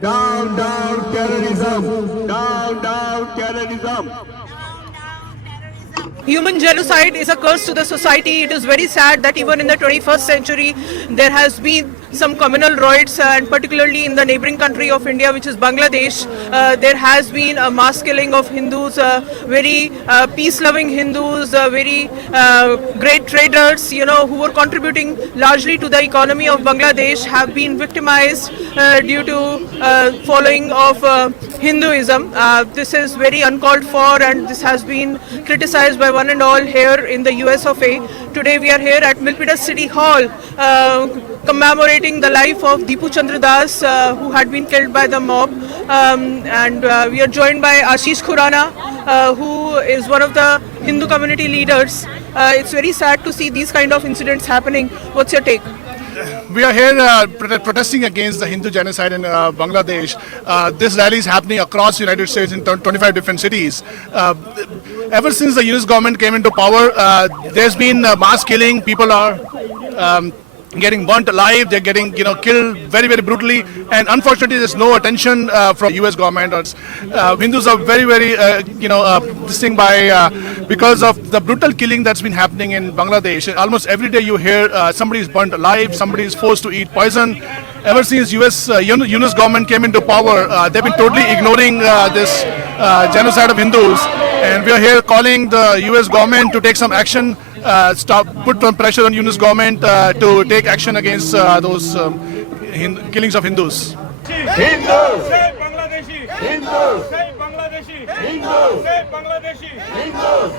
Down, down terrorism! Down, down terrorism! Human genocide is a curse to the society. It is very sad that even in the 21st century, there has been some communal riots, and particularly in the neighboring country of India, which is Bangladesh, there has been a mass killing of Hindus, very peace-loving Hindus, very great traders, who were contributing largely to the economy of Bangladesh, have been victimized due to following of Hinduism. This is very uncalled for, and this has been criticized by one and all here in the US of A. Today we are here at Milpitas City Hall commemorating the life of Deepu Chandra Das, who had been killed by the mob, and we are joined by Ashish Khurana, who is one of the Hindu community leaders. It's very sad to see these kind of incidents happening. What's your take? We are here protesting against the Hindu genocide in Bangladesh. This rally is happening across the United States in 25 different cities. Ever since the US government came into power, there's been mass killing. People are getting burnt alive. They're getting killed very, very brutally. And unfortunately, there's no attention from US government. Hindus are very, very this thing because of the brutal killing that's been happening in Bangladesh. Almost every day you hear somebody is burnt alive, somebody is forced to eat poison. Ever since US government came into power, they've been totally ignoring this genocide of Hindus. And we are here calling the US government to take some action, put some pressure on US government to take action against those killings of Hindus. Hindus! Save Bangladeshi! Hindus! Save Bangladeshi! Hindus! Save Bangladeshi! Hindus!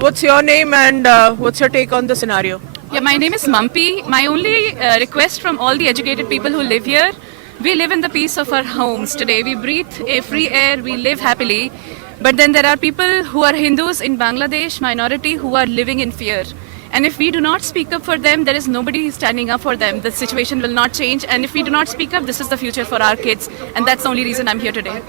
What's your name and what's your take on the scenario? Yeah, my name is Mampi. My only request from all the educated people who live here, we live in the peace of our homes today. We breathe a free air, we live happily. But then there are people who are Hindus in Bangladesh, minority, who are living in fear. And if we do not speak up for them, there is nobody standing up for them. The situation will not change. And if we do not speak up, this is the future for our kids. And that's the only reason I'm here today.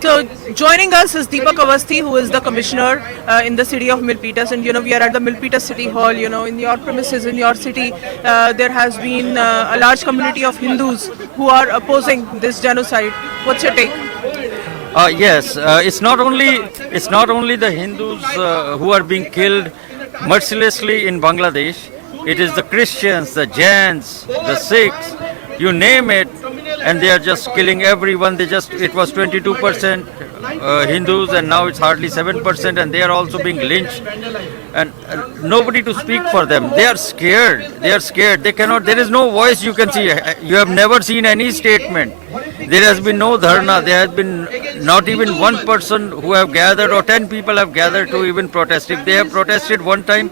So joining us is Deepak Awasthi, who is the commissioner in the city of Milpitas, and we are at the Milpitas City Hall. In your premises, in your city, there has been a large community of Hindus who are opposing this genocide. What's your take? Yes, it's not only the Hindus who are being killed mercilessly in Bangladesh. It is the Christians, the Jains, the Sikhs, you name it, and they are just killing everyone. It was 22% Hindus, and now it's hardly 7%, and they are also being lynched, and nobody to speak for them. They are scared. They cannot. There is no voice you can see. You have never seen any statement. There has been no dharna. There has been not even one person who have gathered, or 10 people have gathered to even protest. If they have protested one time,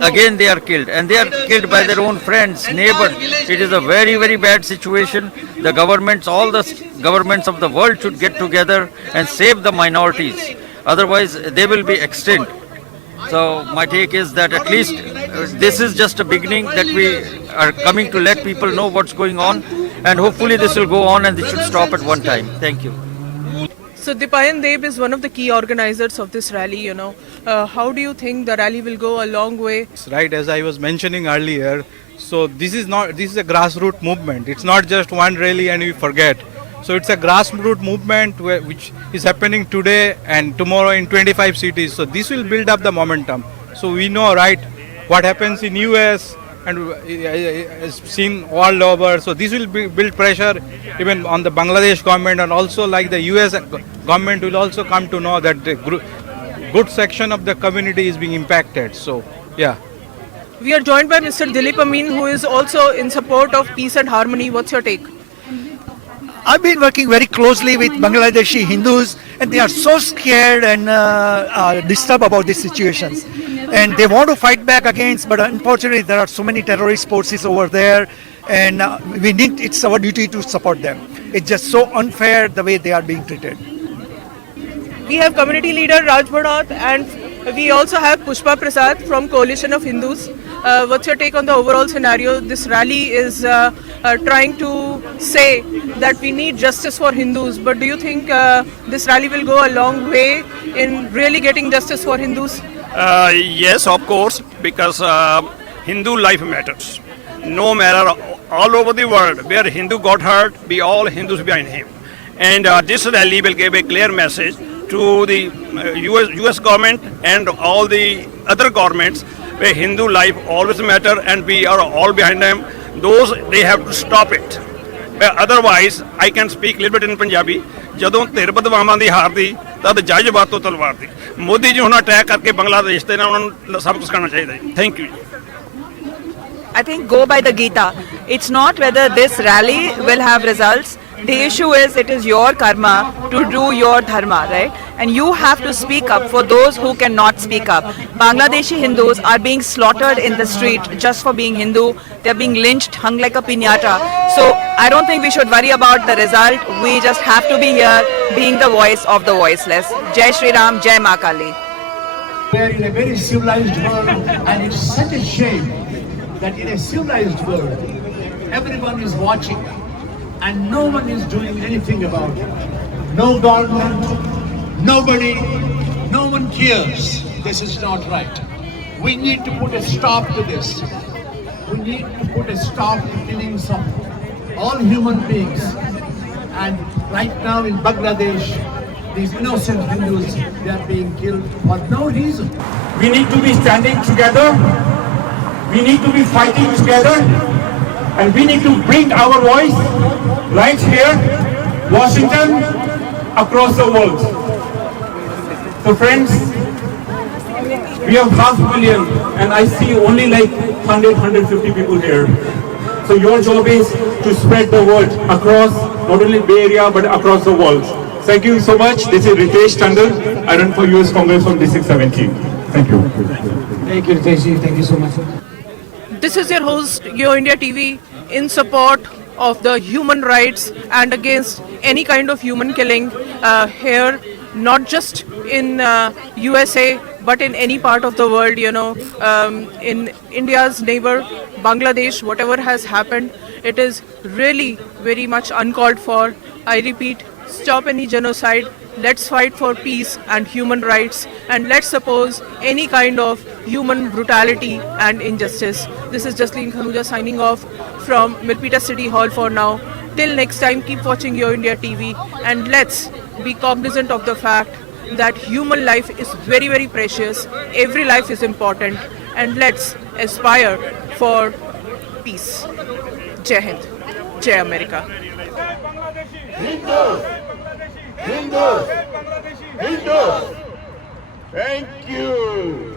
again they are killed, and they are killed by their own friends, neighbors. It is a very, very bad situation. The governments, all the governments of the world should get together and save the minorities. Otherwise, they will be extinct. So my take is that at least this is just a beginning, that we are coming to let people know what's going on, and hopefully this will go on and this should stop at one time. Thank you. So Dipayan Deb is one of the key organizers of this rally. How do you think the rally will go a long way? Right, as I was mentioning earlier, so this is a grassroots movement. It's not just one rally and we forget. So it's a grassroots movement which is happening today and tomorrow in 25 cities. So this will build up the momentum. So we know, right, what happens in US and is seen all over. So this will build pressure even on the Bangladesh government, and also like the US government will also come to know that the good section of the community is being impacted. So yeah. We are joined by Mr. Dilip Amin, who is also in support of peace and harmony. What's your take? I've been working very closely with Bangladeshi Hindus, and they are so scared and disturbed about these situations. And they want to fight back against, but unfortunately there are so many terrorist forces over there, and it's our duty to support them. It's just so unfair the way they are being treated. We have community leader Raj Bhanath, and we also have Pushpa Prasad from Coalition of Hindus. What's your take on the overall scenario? This rally is trying to say that we need justice for Hindus, but do you think this rally will go a long way in really getting justice for Hindus? Yes, of course, because Hindu life matters. No matter all over the world where Hindu got hurt, we all Hindus behind him. And this rally will give a clear message to the US government and all the other governments where Hindu life always matter and we are all behind them. Those, they have to stop it. Otherwise, I can speak a little bit in Punjabi. ਜਦੋਂ ਧਿਰ ਬਦਵਾਵਾਂ ਦੀ ਹਾਰਦੀ ਤਦ ਜਜ਼ਬਾਤ ਤੋਂ ਤਲਵਾਰ ਦੀ ਮੋਦੀ ਜੀ ਹੁਣ attack ਕਰਕੇ ਬੰਗਲਾਦੇਸ਼ ਤੇ ਨਾ ਉਹਨਾਂ ਨੂੰ ਸਭ ਕੁਝ ਕਰਨਾ ਚਾਹੀਦਾ ਜੀ thank you I think go by the Gita. It's not whether this rally will have results. The issue is it is your karma to do your dharma, right? And you have to speak up for those who cannot speak up. Bangladeshi Hindus are being slaughtered in the street just for being Hindu. They're being lynched, hung like a piñata. So I don't think we should worry about the result. We just have to be here being the voice of the voiceless. Jai Shri Ram, Jai Ma Kali. We are in a very civilized world and it's such a shame that in a civilized world, everyone is watching and no one is doing anything about it. No government, nobody, no one cares. This is not right. We need to put a stop to this. We need to put a stop to killings of all human beings. And right now in Bangladesh, these innocent Hindus, they are being killed for no reason. We need to be standing together. We need to be fighting together. And we need to bring our voice right here, Washington, across the world. So friends, we have 500,000 and I see only like 100-150 people here. So your job is to spread the word across not only Bay Area but across the world. Thank you so much. This is Ritesh Tandon. I run for US Congress from District 17. Thank you. Thank you, Ritesh. Thank you so much. This is your host, Yo India TV, in support of the human rights and against any kind of human killing here, not just in USA, but in any part of the world, you know, in India's neighbor, Bangladesh, whatever has happened, it is really very much uncalled for. I repeat, stop any genocide. Let's fight for peace and human rights, and let's oppose any kind of human brutality and injustice. This is Jasleen Khanuja signing off from Milpita City Hall for now. Till next time, keep watching Your India TV, and let's be cognizant of the fact that human life is very, very precious. Every life is important, and let's aspire for peace. Jai Hind, Jai America. Hindus! Hindus! Hindus! Thank you!